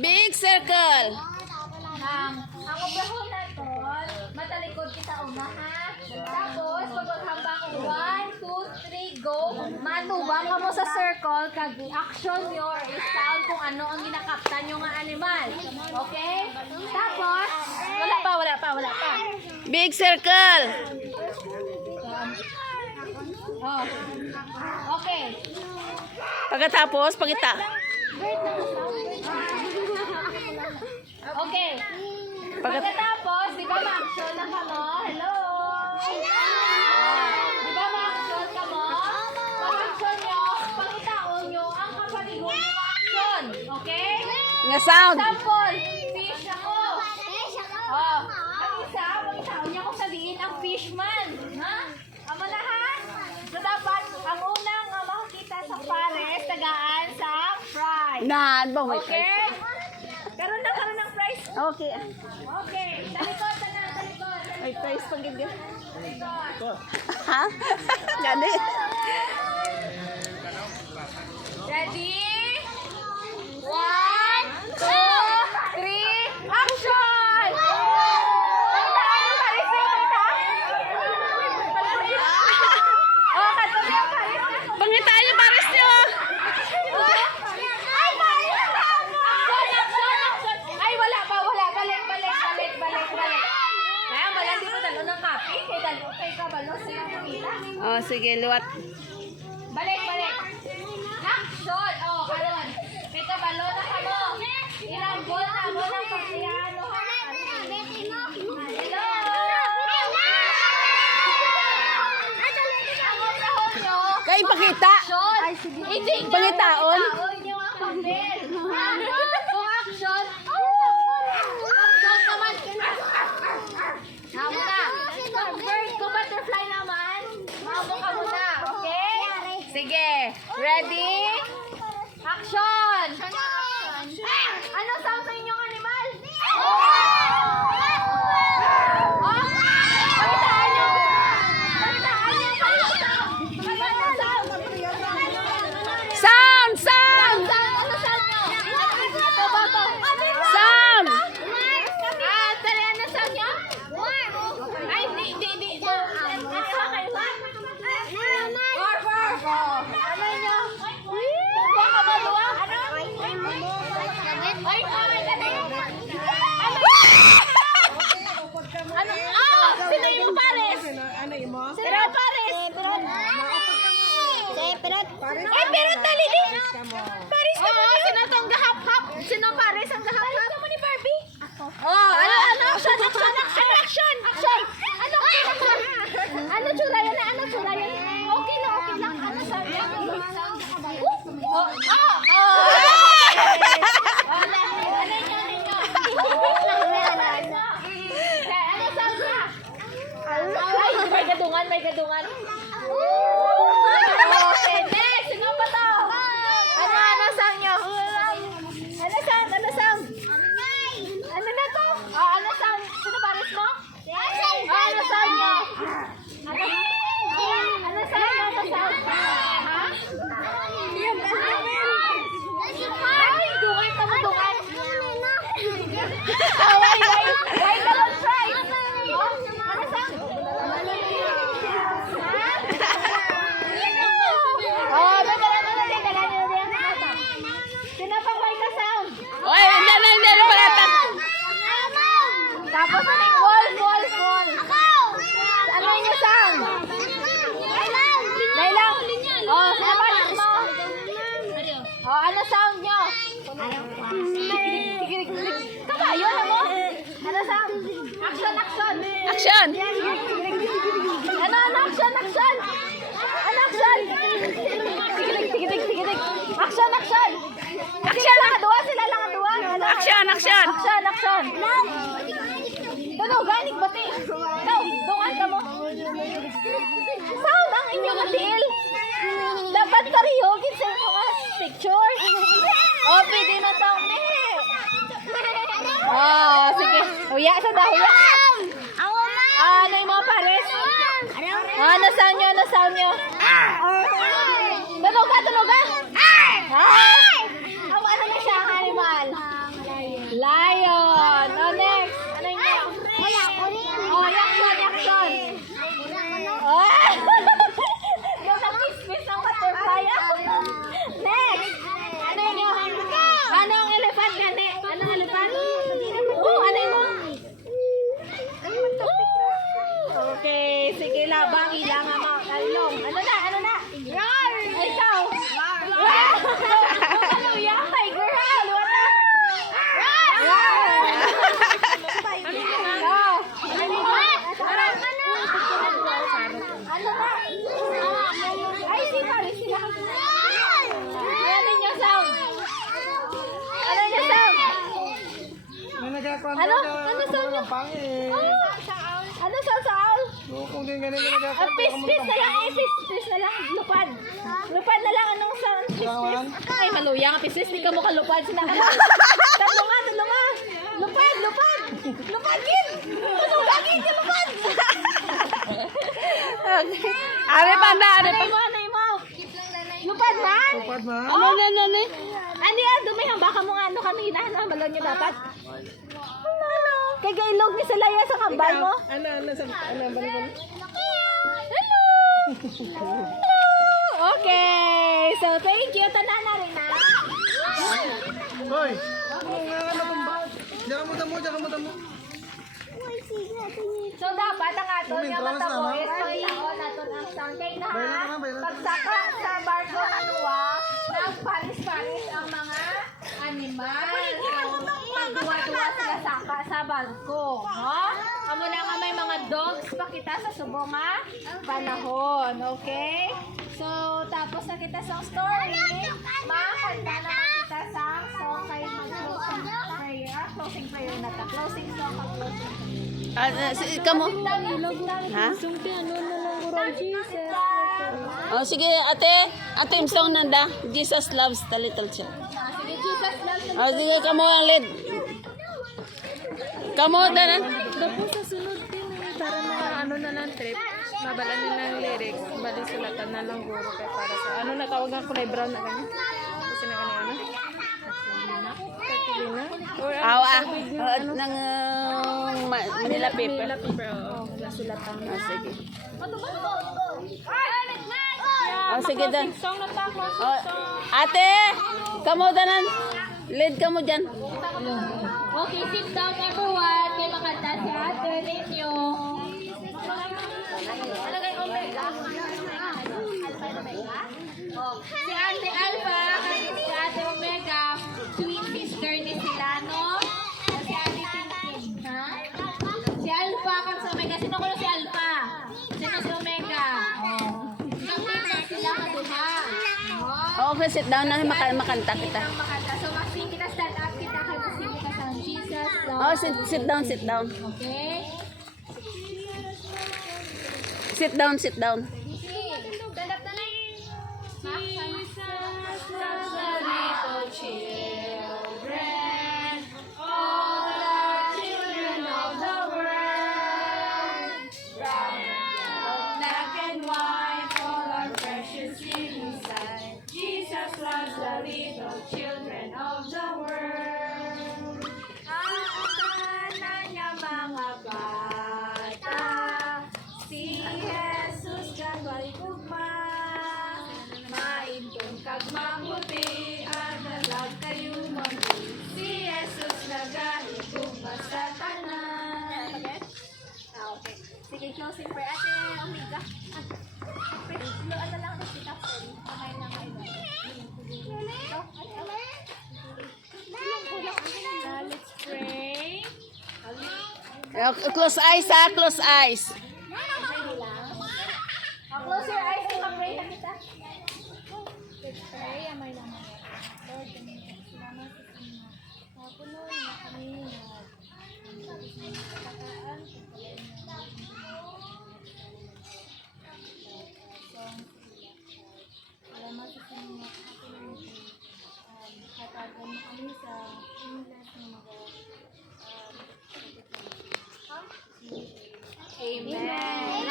Big circle. Ang obrahon na to, matalikod kita una ha. Tapos, pag maghamba ko, 1, 2, 3, go. Matubang ka mo sa circle, kag action nyo or sound kung ano ang ginakaptan nyo nga animal. Okay? Tapos, wala pa. Big circle. Oh. Okay. Pagkatapos, pangita. Okay. Pagkatapos, di ba ma-action na ka mo? Hello? Di ba ma-action ka mo? Pag-action nyo, pangitaon nyo ang kapaligon nyo ma-action. Okay? Nga sound. Example, fish ako. Oh, ang isa, pangitaon nyo kung sabihin ang fishman. Ha? Ama na ha? So dapat, ang unang makakita sa pares, tagaan sa fry. Nahan ba? Wait. Okay? Karoon ng price. Okay. Okay, talikod na. Ay, price pang gigil. Talikod. Ha? Gani. Ready? 1, 2, 3, action! Pagtaan yung paris niyo, Oh, katuloy ang paris niyo. Pangitaan niyo pares niyo. Ay, paris! Action! Ay, wala pa. Balik. Kaya malang di mo dalo ng copy. Kay kabalo sila kumita. Oh, sige, luwat. Balik. Action! Oh, karon. May kabalo na ka mo. Iranggol na mo ng pagkayano. Hello! Kaya ipakita. Action! Iting Pangitaon? nyo ang papel. Kung action, action naman. Hamo na. Kung butterfly naman, hamo ka muna. Okay? Sige. Ready? Action! Ano sound sa inyong animal? Pakitaan nyo. Sound! Sound! Ano sound nyo? Ito ba ito? Sound! Dali, ano sound nyo? Ay, di. Ano nyo? Buwa ka ba, buwa? Ano? Ay, ano? Oh, sino yung pares? Sino yung pares? Ay, pero dali din. Pares ka mo. Sino itong gahap-hap? Sino pares ang gahap-hap? Pares ka mo ni Barbie? Oh, ano? Action! Ano tsura yan? Okay lang. Ano sabi? Ano sabi niya? Ay, may gadungan. Okay, next. Sino pa to? Ano sound nyo? Ano sound? Ano na to? Ano sound? Sino pares mo? Ano sound nyo? Ano sound? Ha? Ay, dungan ka mo, dungan. Wait, don't try. Ano sound? Oh, dali. Sino pang may ka sound? Oy, hindi na palatak. Tapos ano yung wall. Ano yung sound? Laylang. Oh, sino pares mo? Oh, ano sound nyo? Kabayo na mo? Ano sound? Action! Action! Ano action? Ano action? Tigidig. Action! Sila lang ang duwa. Action! Tunog, ganig bati. Ikaw, dungan ka mo. Sound ang inyong atil. Dapat karihogin sa mga picture. Oh, pwede na daw, me. Oh, sige. Huya sa dahuya. Ano yung mga pares? Ano sound nyo? Tunog ka. Ano na siya, animal? Ano? Ano saan niya? Pangit. Ano saan? Kung din ganun yung nagkakot. Pis na lang pis na lang. Lupad. Lupad na lang. Anong sound? Kawan. Ay, maluya ka, pis. Di ka mo kalupad. Sinaka. Tatlo nga. Lupad. Lupad, kid. Ano, lagi ka lupad. Okay. Are pa na, are pa. Anay mo. Lupad man. Tupat na. Ano na, ano? Ano yan? Dumihang baka mo nga ano kanina. Ano, balon niyo dapat? Ano? Kay gailog ni Salaya sa kambal mo. Balik. Hello! Okay. So, thank you. Tanan na rin na. Hoy! Ano tumba? Diyan mo tamo. So, dapat ang aton Umin, nga trawas mata na, ko no? is pagtaon naton ang sound. Kaya na Bailan ha, ka na, bailan. pagsaka sa barko na luwa, nagparis-paris ang mga animal. So, pagduwa-duwa sila saka sa barko. No? Amo na nga may mga dogs pa kita sa subong nga panahon. Okay? So, tapos na kita sa story. Makakanta na kita sa song kay mag-closing prayer. Closing prayer na ta. Closing song at closing prayer. Kamo? Ha? Oh, sige, ate. Ate, yung song nanda. Jesus loves the little child. Sige, Jesus loves the Oh, sige, kamo ang lead. Kamo, tanan. Dapo sa sunod din para mga ano na lang trip, mabalan nila ng lyrics, bali sulatan na lang guro kay para sa ano na tawagan kulay brown na ganyan. Kasi na ano. Katilina. Or Awa. Nang Manila paper. Manila paper, oo. Nasulatan. Ah, sige. Oh, sige, dan. Song na tako. Oh, ate, kamo tanan. Lead kamo dyan. Okay, sit down everyone. Kaya makanta si ate ninyo. Alagay Omega. Alpha and Omega. Oh, si ate Alpha, si ate Omega, twin sister ni sila, no? Si ate Tintin. Ha? Si Alpha, kang sa Omega. Sino ko si Alpha? Sino si Omega? Oh. Nagtitag sila kaduha. Oh. Okay, sit down na makanta kita. Ang makanta. So, masing kita stand up kita kay masing kita sa Jesus. Oh, sit down, sit down. Okay? Sit down, sit down. Stand up na lang. Jesus loves the little children, all the children of the world. Brown, black and white, all are precious inside. Jesus loves the little children of the world. Ang niya mga bata, si Jesus gagawin kugma. Maintong kagmamuti, adalag kayo mabuti. Si Jesus nagahit kugma sa tanan. Okay. Sige, closing prayer. Ate, Omega. Ano lang na sila, sorry. Kamay na kayo. Let's pray. Close eyes, ha? Close eyes. Close your eyes and pray na kita. Let's pray. Amay naman. Lord, salamat sa inyo. Napuno na kami na kataan salamat sa inyo. Katagan mo kami sa English na mga Amen.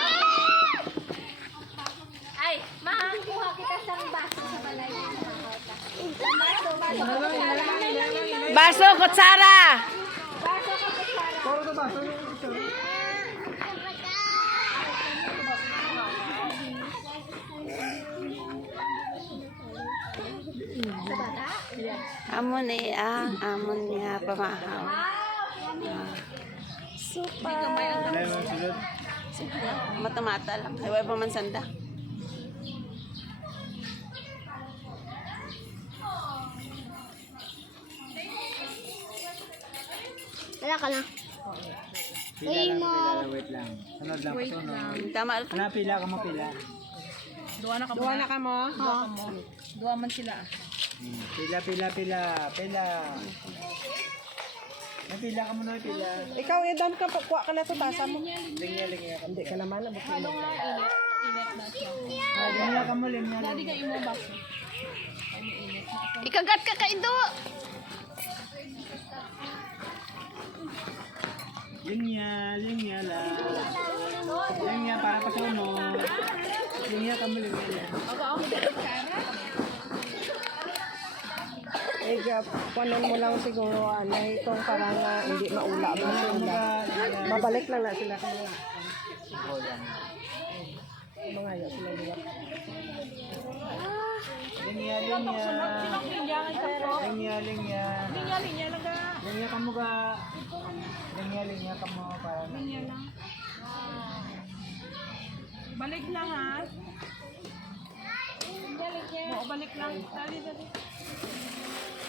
Ay, makakuha kita sa baso sa balay. Baso. Baso, kutsara. Baso ka sa Sara. Toro to ba? Sa bata? Amon niya pamahaw. Super. Mata-mata lang. Ay, pa man sanda. Wala ka na. Wait lang. Sunod lang, pasunod. Tama, Alpha. Pila ka mo, pila. Duwa na ka mo. Duwa man sila. Pila. Napila ka muna, napila. Ikaw, Edam, kuha ka na ito, tasa mo. Lingya. Hindi ka naman, abot mo. Init na siya. Lingya ka mo, lingya. Dadi ka imo baso. Ikagat ka kaido. Lingya lang. Lingya para pa sunog. Lingya ka mo, lingya. Kunin mo lang siguro, itong parang hindi maula ba sila. Babalik lang na sila kaya. Mga ayaw sila liwat. Lingya. Linya lang ka. Lingya ka mo ka. Lingya ka mo para. Linya lang. Balik lang ha. Oo, balik lang. Dali.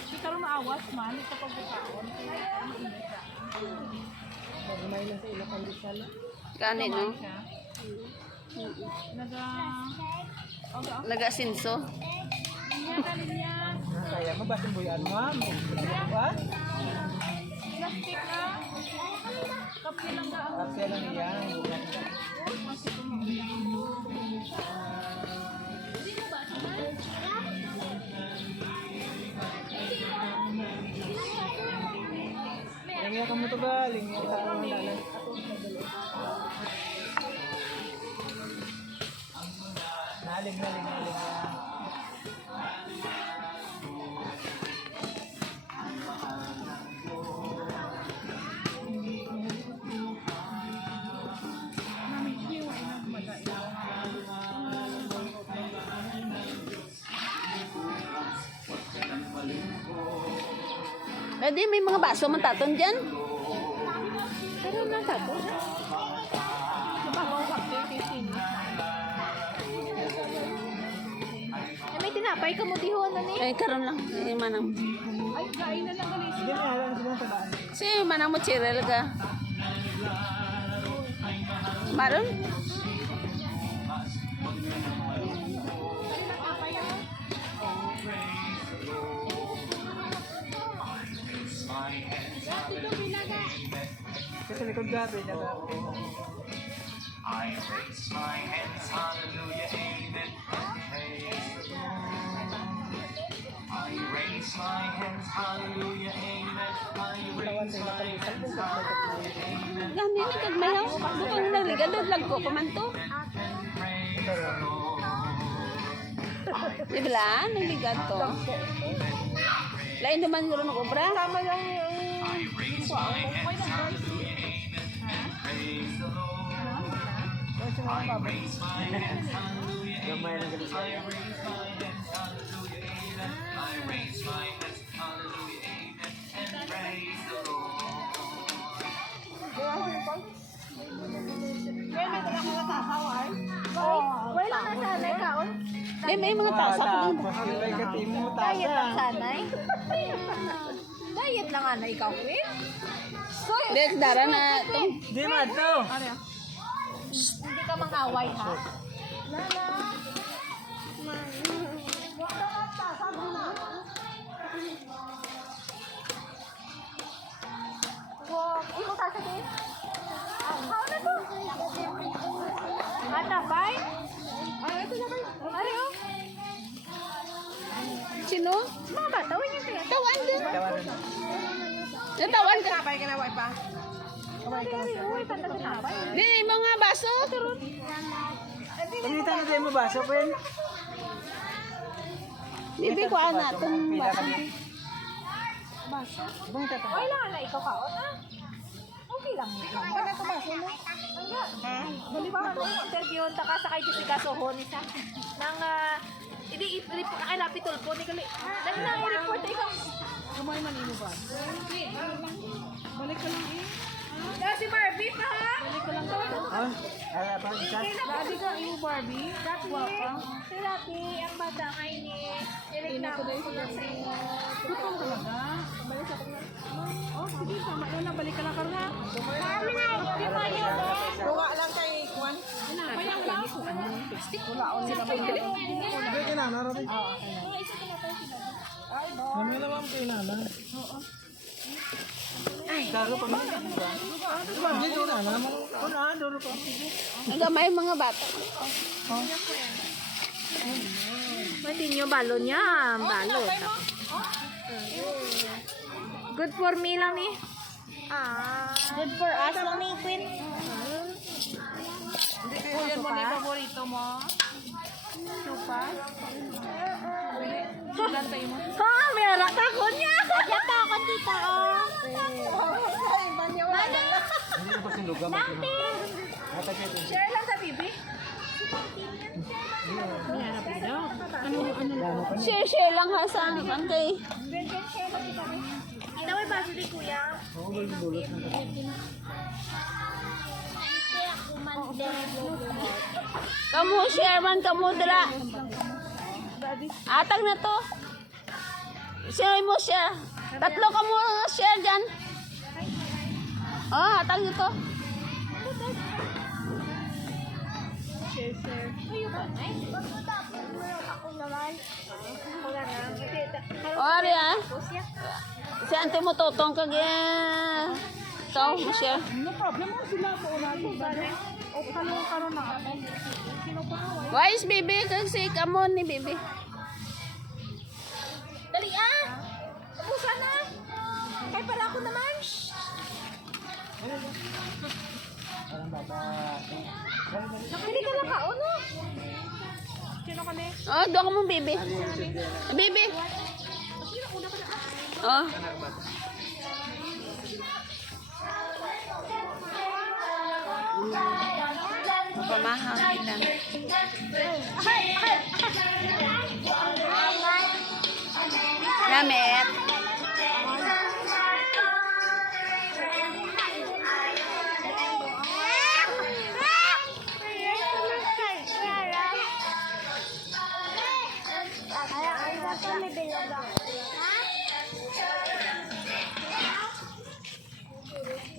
Hindi ka rin maawas man. Ito pagbukaon. Magmay na sa ilang kondisyon. Gani no. Nagasinso. Linya. Kaya mo, basin buyan mo. Ba? Plastic na. Kapi lang ka. Kasi lang yan. Lingya ka mo to ba? Lingya ka mo na. Lingya. Pwede may mga baso man taton dyan. Pero na tato. Mabahaw kape kay Sini. May tinapay ka mo diho ano ni? Ay, karon lang. Ay, manang. Ay, kain na lang galing. Hindi na alam sila sa daan. Si manang mo chirel ka. Maron? Kasi likod gabi na ba? I raise my hands, hallelujah, amen, and praise the Lord. I raise my hands, hallelujah, amen. I raise my hands, hallelujah, amen. Gani na kagmayaw. Bukang naligad lag ko pamanto. Praise the Lord. Di ba? Naligad to. Lain naman yung ron obra. Tama lang yung... I raise my hands, hallelujah, amen, praise the Lord. I raise my hands, hallelujah, amen. I raise my hands, hallelujah, amen. I raise my hands, hallelujah, amen, and praise the Lord. Wala na sanay kaon. May mga tasa ko din. May katim mo Diet lang tasa. sanay. Diet lang ana ikaw, Queen. Dek, dara na itong... Di ma to. Hindi ka mangaway ha. Wow, imo tasa din. How na to? Ata, bye. Ito na kayo. Ari, oh. Sino? Mga bata, huwag niyo sila. Tawan din. Natawan ka. Kapay ka na, wipe pa. Uy, tanda tinapay. Di, mga baso. Pagkita na tayo mo baso, Pen. Bibi ko na itong Pila baso. kami. Bang tatang. Okay lang na ikaw kaon, ha? Okay lang. Ano na ito baso mo? Dali ba ano? Interview ta ka sa kay Jessica Sohon isa. Nang i-report na kay Lapitol po ni Gali. Dali na i-report ikaw. Kumay man imo ba? Balik ka lang eh. Si Barbie pa ha? Balik ka lang ka. Ah, pa isa. Dadi ka imo Barbie. Guwapa. Si Lapi, ang bata kay ni Ina ko dahil sila sa iyo. Gutom talaga. Balik sa kanya. Oh, sige, tama na. Balik ka lang ka na. Kuha lang kay Kwan. Payang lang. Hindi ka na, narating. Kami naman kayo na. Ay, Karo pa man. Hindi ko na naman. Dolo ko. Ang gamay mga bata. Hindi nyo balon niya. Balon. Good for me lang ni. Good for us lang ni Queen. Yan mo na yung paborito mo. Chupa. Ha, may arak ako niya. Kaya pa ako tita oh. Hindi ko pa sinuga. Share lang sa bibi. Share lang ha sa kay. Inaway ba si kuya? Kamu share man kamu dira. Atag na to. Share mo share. Tatlo kamu share dyan. Oh, atag nito. Ako naman. Ako na lang. Oh, Ria. Si ante mo totong kag ikaw mo share. No problem mo sila ko na ko. O karon na ako. Wise bibi kag si kamon ni bibi. Dali ah! Ubusan na! Kaya para ako naman. Hindi ka nakauna. Oh, doon ka mo bibi. Bibi. Oh. Pamahang lang. Gamit.